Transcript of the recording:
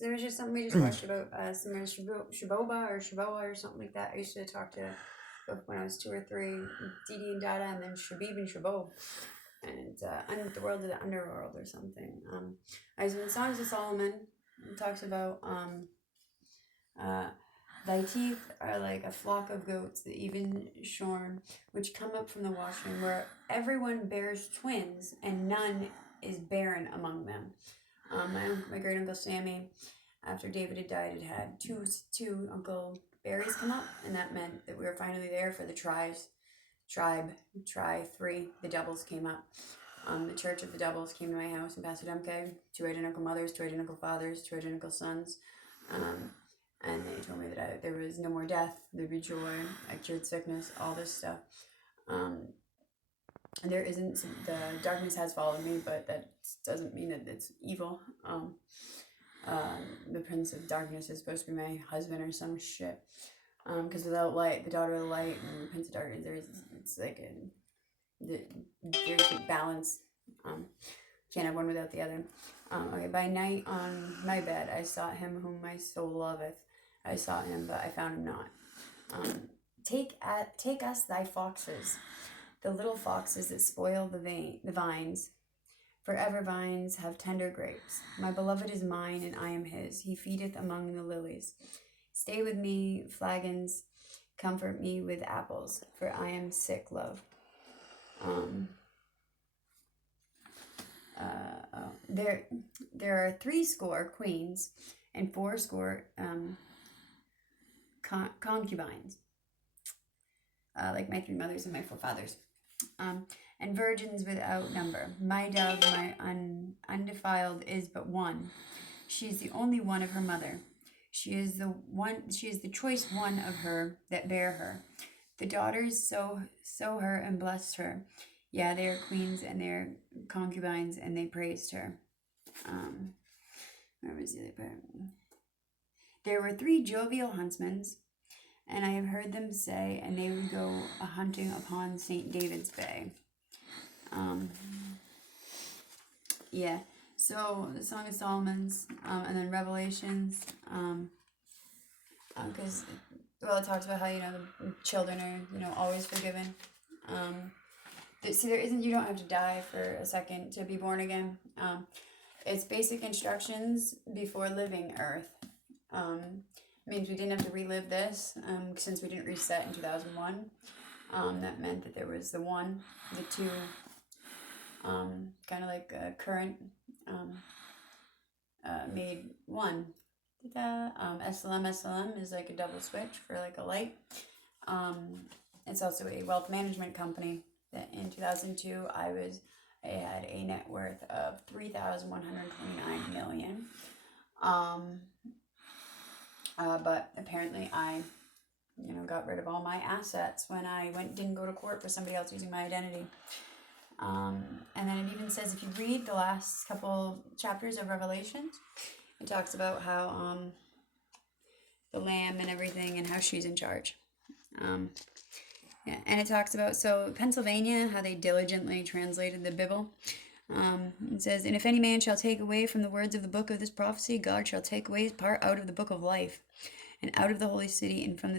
there was just something we just watched about similar Shiboba or Shiboa or something like that. I used to talk to when I was 2 or 3, Didi and Dada, and then Shabib and Shabo, and the world of the underworld or something. I was in Songs of Solomon. It talks about thy teeth are like a flock of goats, the even shorn, which come up from the washing, where everyone bears twins, and none is barren among them. My great uncle Sammy, after David had died, had two Uncle Barrys come up, and that meant that we were finally there for the tribe 3. The doubles came up. The Church of the Doubles came to my house in Pasadumke. 2 identical mothers, 2 identical fathers, 2 identical sons. And they told me that there was no more death, there'd be joy, I cured sickness, all this stuff. There isn't, the darkness has followed me, but that doesn't mean that it's evil. The Prince of Darkness is supposed to be my husband or some shit. Because without light, the daughter of the light and the Prince of Darkness, it's like there's balance. Can't have one without the other. Okay, by night on my bed I sought him whom my soul loveth. I sought him, but I found him not. Take us thy foxes, the little foxes that spoil the vines. Forever vines have tender grapes. My beloved is mine, and I am his. He feedeth among the lilies. Stay with me, flagons. Comfort me with apples, for I am sick, love. There are 60 queens and 80 concubines, like my 3 mothers and my 4 fathers, and virgins without number. My dove, my undefiled, is but one. She is the only one of her mother. She is the choice one of her that bare her. The daughters sow her and blessed her. Yeah, they are queens and they are concubines, and they praised her. Where was the other part? There were 3 jovial huntsmen, and I have heard them say, and they would go a hunting upon St. David's Bay. Yeah, so the Song of Solomon's, and then Revelations, because, it talks about how, the children are, always forgiven. You don't have to die for a second to be born again. It's basic instructions before living Earth. Means we didn't have to relive this, since we didn't reset in 2001. That meant that there was the 1, the 2, kind of like a current, made 1. SLM is like a double switch for like a light. It's also a wealth management company that in 2002 I had a net worth of $3,129 million. But apparently I, got rid of all my assets when I didn't go to court for somebody else using my identity. And then it even says, if you read the last couple chapters of Revelations, it talks about how the Lamb and everything, and how she's in charge. Yeah, and it talks about, Pennsylvania, how they diligently translated the Bible. It says, and if any man shall take away from the words of the book of this prophecy, God shall take away his part out of the book of life, and out of the holy city, and from the